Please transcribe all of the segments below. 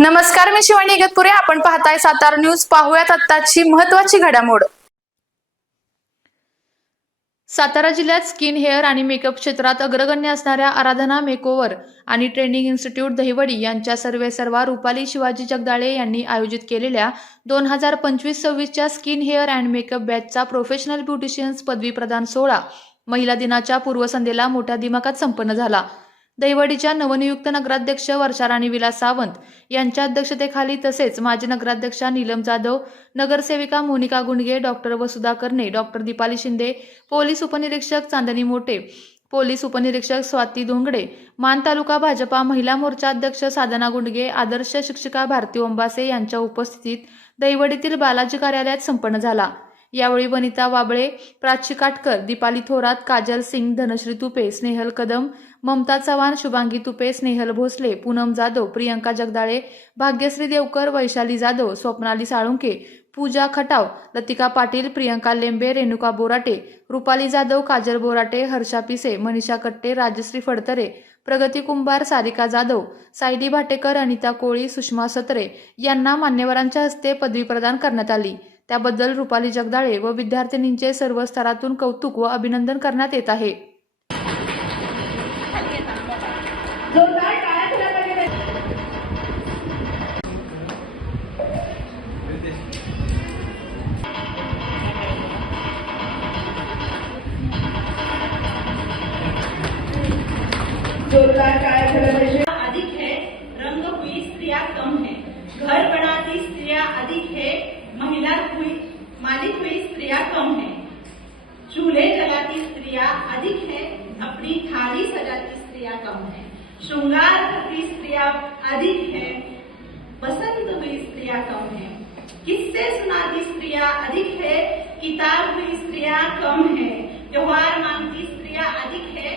नमस्कार, मी शिवानी इगतपुरे. आपण पाहताय सातारा न्यूज. पाहूयात आत्ताची महत्त्वाची घडामोड. सातारा जिल्ह्यात स्किन, हेअर आणि मेकअप क्षेत्रात अग्रगण्य असणाऱ्या आराधना मेकओव्हर आणि ट्रेनिंग इन्स्टिट्यूट दहिवडी यांच्या सर्वेसर्वा रुपाली शिवाजी जगदाळे यांनी आयोजित केलेल्या 2025-26च्या स्किन, हेअर अँड मेकअप बॅचचा प्रोफेशनल ब्युटिशियन्स पदवी प्रदान सोहळा महिला दिनाच्या पूर्वसंध्येला मोठ्या दिमाखात संपन्न झाला. दहिवडीच्या नवनियुक्त नगराध्यक्ष वर्षाराणी विलास सावंत यांच्या अध्यक्षतेखाली तसेच माजी नगराध्यक्षा नीलम जाधव, नगरसेविका मोनिका गुंडगे, डॉक्टर वसुधा कर्णे, डॉक्टर दीपाली शिंदे, पोलीस उपनिरीक्षक चांदणी मोटे, पोलीस उपनिरीक्षक स्वाती धोंगडे, मान तालुका भाजपा महिला मोर्चा अध्यक्ष साधना गुंडगे, आदर्श शिक्षिका भारती ओंबासे यांच्या उपस्थितीत दहिवडीतील बालाजी कार्यालयात संपन्न झाला. यावेळी वनिता वाबळे, प्राची काटकर, दीपाली थोरात, काजल सिंग, धनश्री तुपे, स्नेहल कदम, ममता चव्हाण, शुभांगी तुपे, स्नेहल भोसले, पूनम जाधव, प्रियंका जगदाळे, भाग्यश्री देवकर, वैशाली जाधव, स्वप्नाली साळुंके, पूजा खटाव, लतिका पाटील, प्रियंका लेंबे, रेणुका बोराटे, रुपाली जाधव, काजल बोराटे, हर्षा पिसे, मनीषा कट्टे, राजश्री फडतरे, प्रगती कुंभार, सारिका जाधव, सायली भाटेकर, अनिता कोळी, सुषमा सत्रे यांना मान्यवरांच्या हस्ते पदवी प्रदान करण्यात आली. त्याबद्दल रुपाली जगदाळे व विद्यार्थिनींचे सर्व स्तरातून कौतुक व अभिनंदन करण्यात येत आहे. अधिक है, रंग हुई स्त्रियां कम है, घर बनाती स्त्रियां अधिक है, महिला हुई मालिक हुई स्त्रियां कम है, चूल्हे जलाती स्त्रियां अधिक है, अपनी थाली सजाती स्त्रियां कम है, श्रृंगार करती स्त्रियां अधिक है, बसंत हुई स्त्रियां कम है, किस्से सुनाती स्त्रियां अधिक है, किताब हुई स्त्रियां कम है, त्योहार मानती स्त्रियां अधिक है,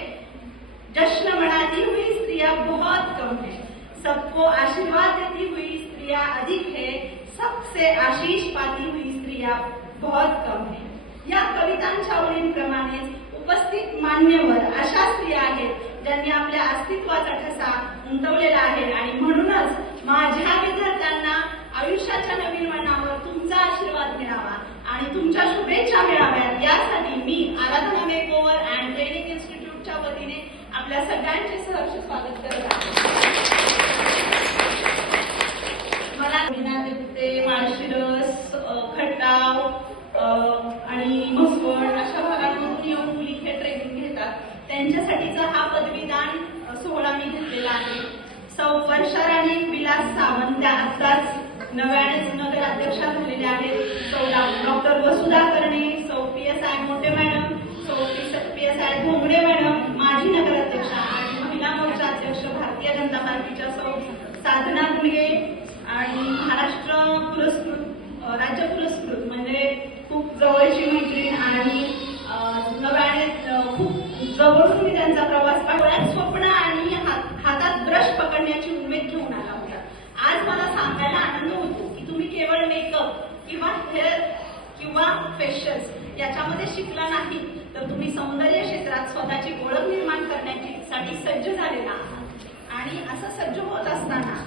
जश्न मनाती हुई स्त्रियां बहुत कम है, सबको आशीर्वाद देती हुई स्त्रियां अधिक है, सबसे आशीष पाती हुई स्त्रियां बहुत कम है. या कवितांच्या ओळींप्रमाणे उपस्थित मान्यवर अशा स्त्रिया आहेत ज्यांनी आपल्या अस्तित्वाचा ठसा उमटवलेला आहे आणि म्हणूनच माझ्या विद्यार्थ्यांना आयुष्याच्या नवीन वळणावर तुमचा आशीर्वाद मिळावा आणि तुमच्या शुभेच्छा मिळाव्यात यासाठी मी आराधना मेकओव्हर अँड ट्रेनिंग इन्स्टिट्यूटच्या वतीने आपल्या सगळ्यांचे सहर्ष स्वागत करत आहे. मला माळशिरस, खटाव आणि म्हसवड अशा भागांमधून येऊन मुली हे ट्रेनिंग घेतात. त्यांच्यासाठीचा हा पदवीदान सोहळा मी घेतलेला आहे. सौ वर्षाराणी विलास सावंत त्या आत्ताच नव्यानेच नगराध्यक्षा झालेल्या आहेत. सौ डॉक्टर वसुधा कर्णे, सौ PSI मोटे मॅडम, सौ PSI धोंगडे मॅडम, माजी नगराध्यक्षा आणि महिला मोर्चा अध्यक्ष भारतीय जनता पार्टीच्या सौ साधना गुंडगे आणि महाराष्ट्र पुरस्कृत राज्य पुरस्कृत म्हणजे खूप जवळची मैत्रीण आणि नव्याने खूप जवळून मी त्यांचा प्रवास पाहिला. स्वप्न आणि हातात ब्रश पकडण्याची उमेद घेऊन आला होता. आज मला सांगायला आनंद होतो की तुम्ही केवळ मेकअप किंवा हेअर किंवा फेशियल्स याच्यामध्ये शिकला नाही तर तुम्ही सौंदर्य क्षेत्रात स्वतःची ओळख निर्माण करण्यासाठी सज्ज झालेला आहात आणि असं सज्ज होत असताना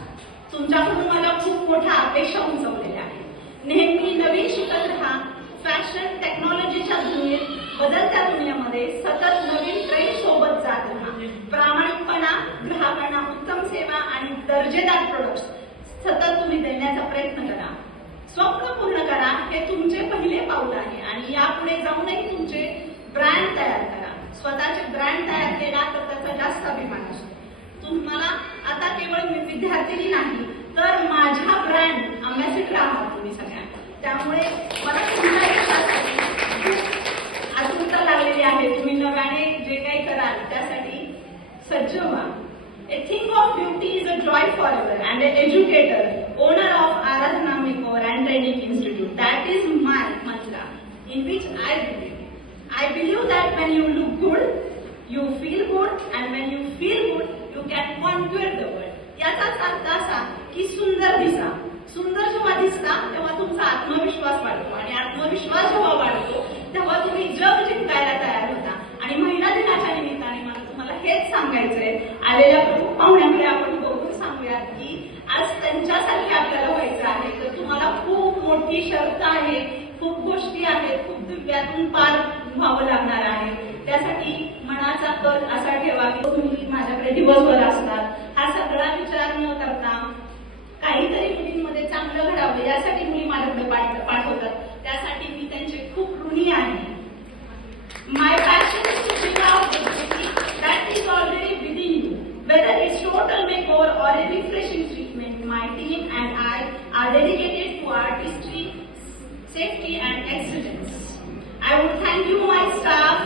तुमच्याकडून मला खूप मोठ्या अपेक्षा उंचवलेल्या आहेत. नेहमी नवीन शिकत राहा. फॅशन टेक्नॉलॉजीच्या दुनियेत बदलत्या दुनियेमध्ये सतत नवीन ट्रेंड सोबत जात राहा. प्रामाणिकपणा, ग्राहकांना उत्तम सेवा आणि दर्जेदार प्रोडक्ट्स सतत तुम्ही देण्याचा प्रयत्न करा. स्वप्न पूर्ण करा हे तुमचे पहिले पाऊल आहे आणि यापुढे जाऊनही तुमचे ब्रँड तयार करा. स्वतःचे ब्रँड तयार केला तर त्याचा जास्त अभिमान असतो. तुम्हाला आता केवळ विद्यार्थिनी नाही तर माझ्या ब्रँड अँबॅसेडर आहात तुम्ही सगळ्या. त्यामुळे मला तुमच्या यशासाठी आतुरता लागलेली आहे. तुम्ही नव्याने जे काही कराल त्यासाठी सज्ज व्हा. A thing of beauty is a joy forever and an educator, owner of Aradhana Makeover and Training Institute. That is my mantra in which I believe. I believe that when you look good, you feel good and when you feel good, you can conquer the world. याचाच अर्थ असा की सुंदर दिसा. सुंदर जेव्हा दिसता तेव्हा तुमचा आत्मविश्वास वाढतो आणि आत्मविश्वास जेव्हा वाढतो तेव्हा तुम्ही जग जिंकायला तयार होता. आणि महिला दिनाच्या निमित्ताने मला तुम्हाला हेच सांगायचंय. आलेल्या प्रमुख पाहुण्यांकडे आपण बघून सांगूयात की आज त्यांच्यासाठी यातून पार व्हावं लागणार आहे. त्यासाठी मनाचा कल असा ठेवा की मुली माझ्याकडे दिवसभर असतात, हा सगळा विचार न करता काहीतरी मुलींमध्ये चांगलं घडावं यासाठी मुली माझ्याकडे पाठवतात. त्यासाठी मी त्यांचे खूप ऋणी आहे. My passion is to bring out the beauty that is already within you. Whether it's total makeover or a refreshing treatment, my team and I are dedicated to artistry, safety and excellence. I would thank you, my staff,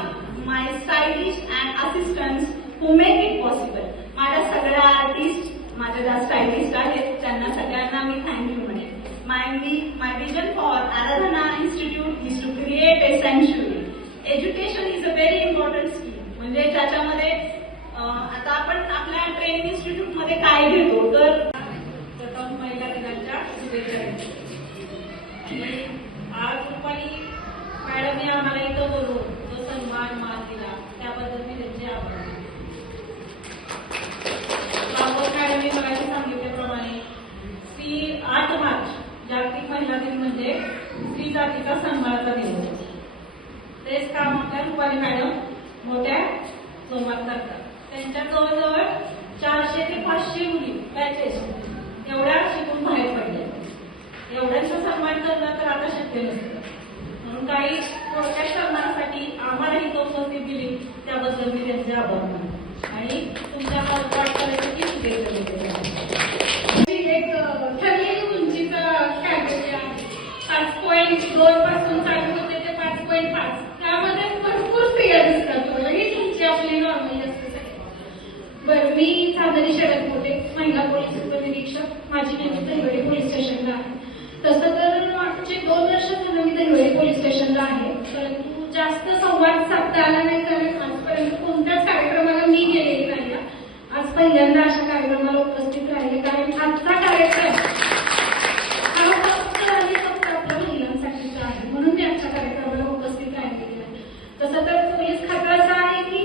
my stylists and assistants who make it possible. माझ्या सगळ्या artist, माझ्या ज्या stylist आहेत त्यांना सगळ्यांना मी thank you म्हणेन. My vision for Aradhana Institute is to create a sanctuary. Education is a very important skill. म्हणजे ज्याच्यामध्ये आता आपण आपल्या ट्रेनिंग इन्स्टिट्यूट मध्ये काय घेतो तर प्रथम महिला दिनाच्या शुभेच्छा देतो. आज रुपाली मॅडमने आम्हाला इथं बोलवून जो सन्मान मान दिला त्याबद्दल मी त्यांचे आभार मानते. रावत मॅडमने मगाशी सांगितल्याप्रमाणे 8 मार्च जागतिक महिला दिन म्हणजे स्त्री जातीचा सन्मानाचा दिवस. तेच काम आपल्या रुपाली मॅडम मोठ्या जोमात करतात. त्यांच्या जवळजवळ 400 ते 500 मुली बॅचेस एवढ्या शिकून बाहेर पडल्या. एवढ्यांचा सन्मान करणं तर आता शक्य नसतं. म्हणून काही थोडक्या सन्मानासाठी आम्हाला ही संधी दिली त्याबद्दल मी त्यांचे आभार मानते आणि तुमच्या वाटचालीसाठी शुभेच्छा देते. एक ठरलेली उंचीचा कॅटेगरी आहे. 5.2 पासून चालू होते ते 5.5. त्यामध्ये भरपूर स्त्रिया दिसतात. ही तुमची आपली नॉर्मली असते. बरं, मी चांदणी शरद मोठे, महिला पोलीस उपनिरीक्षक. माझी नेमकी दहिवडी पोलीस स्टेशनला आहे. तसं तर मागचे 2 वर्ष झालं मी दहिवडी पोलीस स्टेशनला आहे, परंतु जास्त संवाद साधता आला नाही. कारण आजपर्यंत कोणत्याच कार्यक्रमाला मी गेलेली नाही. आज पहिल्यांदा अशा कार्यक्रमाला उपस्थित राहिले. कारण आजचा कार्यक्रम हा फक्त आपल्या महिलांसाठीचा आहे, म्हणून मी आजच्या कार्यक्रमाला उपस्थित राहिलेली नाही. तसं तर पोलीस खातं असं आहे की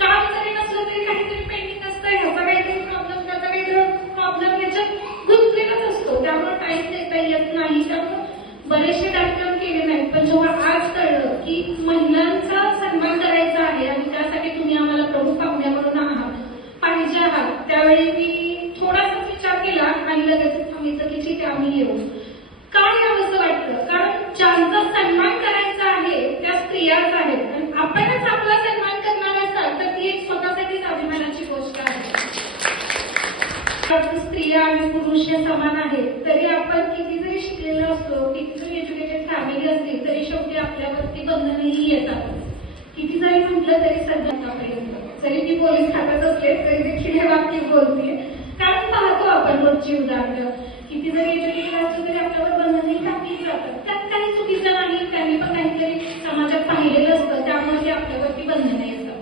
काम जरी नसलं तरी काहीतरी पेंडिंग असतं, ह्याचा काहीतरी प्रॉब्लेम, त्याचा काहीतरी प्रॉब्लेम याच्यात गुंतलेलाच असतो. त्यामुळे टाइम देता येत नाही. त्यामुळे बरेचसे कार्यक्रम केले नाहीत. पण जेव्हा आज कळलं की महिलांचा सन्मान करायचा आहे आणि त्यासाठी तुम्ही आम्हाला प्रमुख पाहुण्या म्हणून पाहिजे आहात, त्यावेळी मी थोडासा विचार केला आणि लगेच सांगितलं की ठीक आहे आम्ही येऊ. काय यावंसं वाटतं? कारण ज्यांचा सन्मान करायचा आहे त्या स्त्रियाच आहेत आणि आपणच आपला सन्मान करणार असाल तर ती एक स्वतःसाठीच अभिमानाची गोष्ट आहे. स्त्रिया आणि पुरुष हे समान आहेत, तरी आपण किती जरी शिकलेलो असतो, किती जरी एज्युकेटेड फॅमिली असली तरी शेवटी आपल्यावरती बंधनही येतात. किती जरी म्हटलं तरी सध्यापर्यंत जरी मी पोलीस खात्यात असले तरी देखील हे वाक्य बोलते. कारण पाहतो आपण रोजची उदाहरणं. किती जरी एज्युकेटेड असलं तरी आपल्यावर बंधनही टाकली जातात. त्यात काही चुकीचं नाही. त्यांनी पण काहीतरी समाजात पाहिलेलं असतं, त्यामुळे आपल्यावरती बंधन येतात.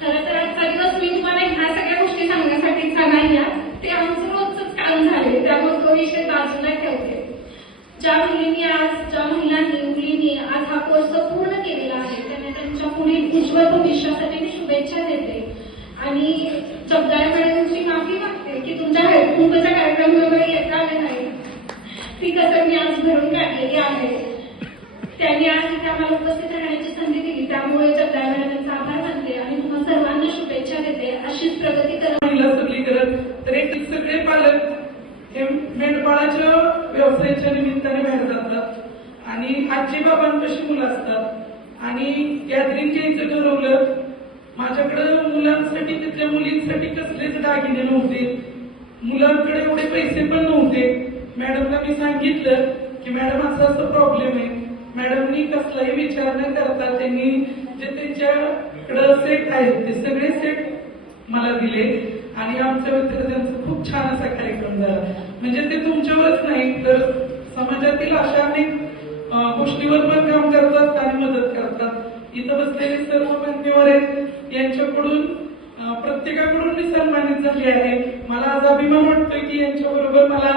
खरं तर आजचा दिवस मी तुम्हाला ह्या सगळ्या गोष्टी सांगण्यासाठीचा नाही, ते आमचं रोजच काम झाले, त्यामुळे तो विषय बाजूला ठेवते. ज्या महिलांनी मुलींनी आज हा कोर्स पूर्ण केलेला आहे त्यांना त्यांच्या पुढील उज्ज्वल भविष्यासाठी मी शुभेच्छा देते आणि जगदाळे मॅडमची माफी मागते की तुमच्या हळदकुंकूच्या कार्यक्रमाला येता आले नाही. ती कसं मी आज भरून काढलेली आहे. त्यांनी आज इथे आम्हाला उपस्थित राहण्याची संधी दिली, त्यामुळे जगदाळे मॅडमचा आभार मानते आणि तुम्हाला सर्वांना शुभेच्छा देते. अशीच प्रगती करा. महिला सबलीकरण तर एक सगळे पालक हे मेंढपाळाच्या व्यवसायाच्या निमित्ताने बाहेर जातात आणि आजी बाबांपाशी मुलं असतात आणि गॅदरिंग घ्यायचं ठरवलं. माझ्याकडे मुलांसाठी तिथल्या मुलींसाठी कसलेच दागिने नव्हते, मुलांकडे एवढे पैसे पण नव्हते. मॅडमला मी सांगितलं की मॅडम असं प्रॉब्लेम आहे. मॅडमनी कसलाही विचार न करता त्यांनी जे त्यांच्याकडे सेट आहेत ते सगळे सेट मला दिले आणि आमच्या विद्यार्थ्यांचा खूप छान असा कार्यक्रम झाला. म्हणजे ते तुमच्यावरच नाही तर समाजातील अशा अनेक गोष्टीवर पण काम करतात आणि मदत करतात. इथं बसलेले सर्व मान्यवर आहेत यांच्याकडून प्रत्येकाकडून मी सन्मानित झाली आहे. मला आज अभिमान वाटतोय की यांच्याबरोबर मला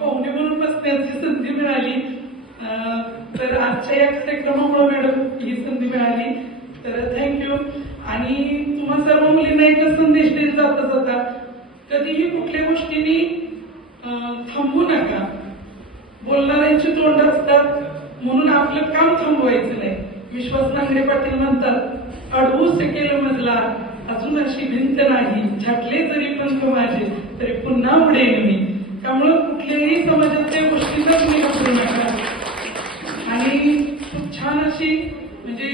पाहुणे म्हणून बसण्याची संधी मिळाली. तर आजच्या या कार्यक्रमामुळे मॅडम ही संधी मिळाली तर थँक्यू. आणि तुम्हा सर्व मुलींना एकच संदेश देत जाता जाता कधीही कुठल्या गोष्टींनी थांबू नका. बोलणाऱ्यांची तोंड असतात म्हणून आपलं काम थांबवायचं नाही. विश्वास नांगरे पाटील म्हणतात, अडवूस केलं मजला अजून अशी भिंत नाही, झाटले जरी पंख माझे तरी पुन्हा उडेन मी. त्यामुळं कुठल्याही समाजातल्या गोष्टींना तुम्ही घाबरू नका. आणि खूप छान अशी म्हणजे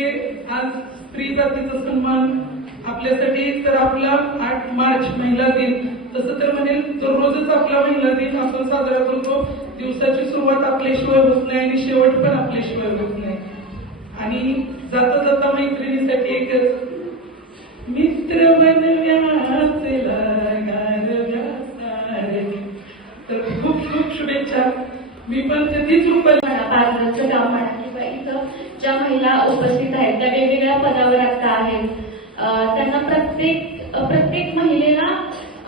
आज स्त्री जातीचा सन्मान आपल्यासाठी तर आपला 8 मार्च महिला दिन, तसं तर म्हणेल दररोजच आपला महिला दिन आपण साजरा करतो. दिवसाची सुरुवात आपल्याशिवाय होत नाही आणि शेवट पण आपल्याशिवाय होत नाही. आणि जाता जाता मैत्रिणीसाठी एकच, मित्र बनव्याचला गारव्यासारे. तर खूप खूप शुभेच्छा. मी पण कधीच रुपये पार्लरचं काम म्हणा किंवा इथं ज्या महिला उपस्थित आहेत त्या वेगवेगळ्या पदावर आता आहेत. त्यांना प्रत्येक महिलेला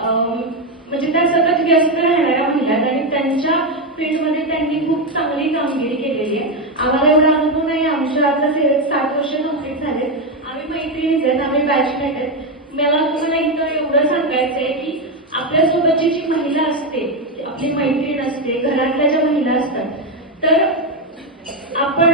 म्हणजे त्या सतत व्यस्त राहणाऱ्या महिला आणि त्यांच्या फील्डमध्ये त्यांनी खूप चांगली कामगिरी केलेली आहे. आम्हाला एवढा अनुभव नाही, आमच्या आता 7 वर्ष कंप्लीट झाले. आम्ही मैत्रिणीच आहेत, आम्ही बॅचमेट आहेत. मला तुम्हाला इथं एवढं सांगायचं आहे की आपल्यासोबतची जी महिला असते, आपली मैत्रीण असते, घरातल्या ज्या महिला असतात, तर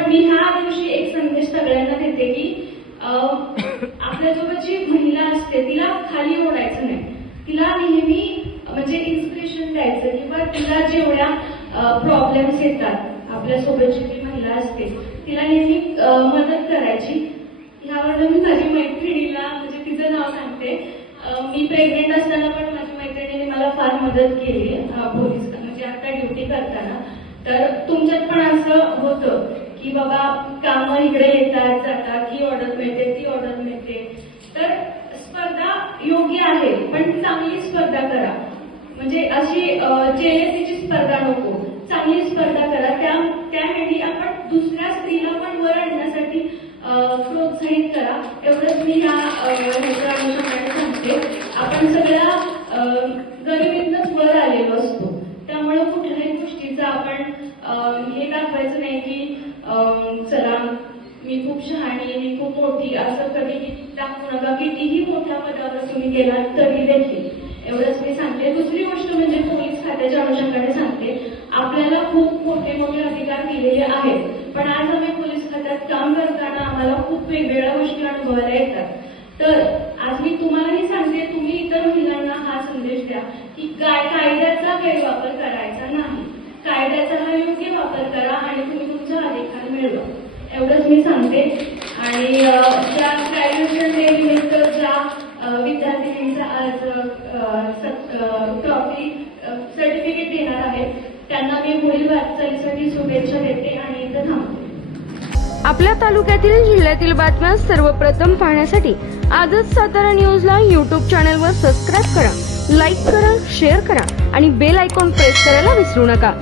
मी ह्या दिवशी एक संदेश सगळ्यांना देते की आपल्यासोबत जी महिला असते तिला खाली ओढायचं नाही, तिला नेहमी म्हणजे इन्स्पिरेशन द्यायचं किंवा तिला जेवढ्या प्रॉब्लेम्स येतात आपल्यासोबतची जी महिला असते तिला नेहमी मदत करायची. ह्यावर मी माझी मैत्रिणीला म्हणजे तिचं नाव सांगते. मी प्रेग्नेंट असताना पण माझी मैत्रिणीने मला फार मदत केली पोलीस म्हणजे आता ड्युटी करताना. तर तुमच्यात पण असं होतं की बाबा कामं इकडे येतात जातात, ही ऑर्डर मिळते ती ऑर्डर मिळते. तर स्पर्धा योग्य आहे पण चांगली स्पर्धा करा. म्हणजे अशी जेलेसीची स्पर्धा नको, चांगली स्पर्धा करा. त्यासाठी आपण दुसऱ्या स्त्रीला पण वर आणण्यासाठी प्रोत्साहित करा. एवढंच मी ह्या अनुषंगाने सांगते. आपण सगळ्या गरिबीतूनच वर आलेलो असतो, त्यामुळे कुठल्याही गोष्टीचं आपण हे दाखवायचं नाही की चला मी खूप शहाणी, मी खूप मोठी, असं कधी दाखवू नका. कितीही मोठ्या पदावर तुम्ही गेलात तरी देखील. एवढंच मी सांगते. दुसरी गोष्ट म्हणजे पोलीस खात्याच्या अनुषंगाने सांगते, आपल्याला खूप मोठे मोठे अधिकार दिलेले आहेत, पण आज आम्ही पोलीस खात्यात काम करताना आम्हाला खूप वेगवेगळ्या गोष्टी अनुभवायला येतात. तर आज मी तुम्हालाही सांगते, तुम्ही इतर महिलांना हा संदेश द्या की कायद्याचा गैरवापर करायचा नाही, कायद्याचा हा योग्य वापर करा आणि तुम्ही तुमचा अधिकार मिळवा. एवढंच मी सांगते. आणि ज्या ग्रॅज्युएशन डे निमित्त ज्या विद्यार्थिनींचा आज ट्रॉफी सर्टिफिकेट देणार आहेत त्यांना मी पुढील वाटचालीसाठी शुभेच्छा देते आणि इथं थांबते. आपल्या तालुक्यातील जिल्ह्यातील बातम्या सर्वप्रथम पाहण्यासाठी आजच सातारा न्यूजला यूट्यूब चॅनलवर सबस्क्राईब करा, लाईक करा, शेअर करा आणि बेल आयकॉन प्रेस करायला विसरू नका.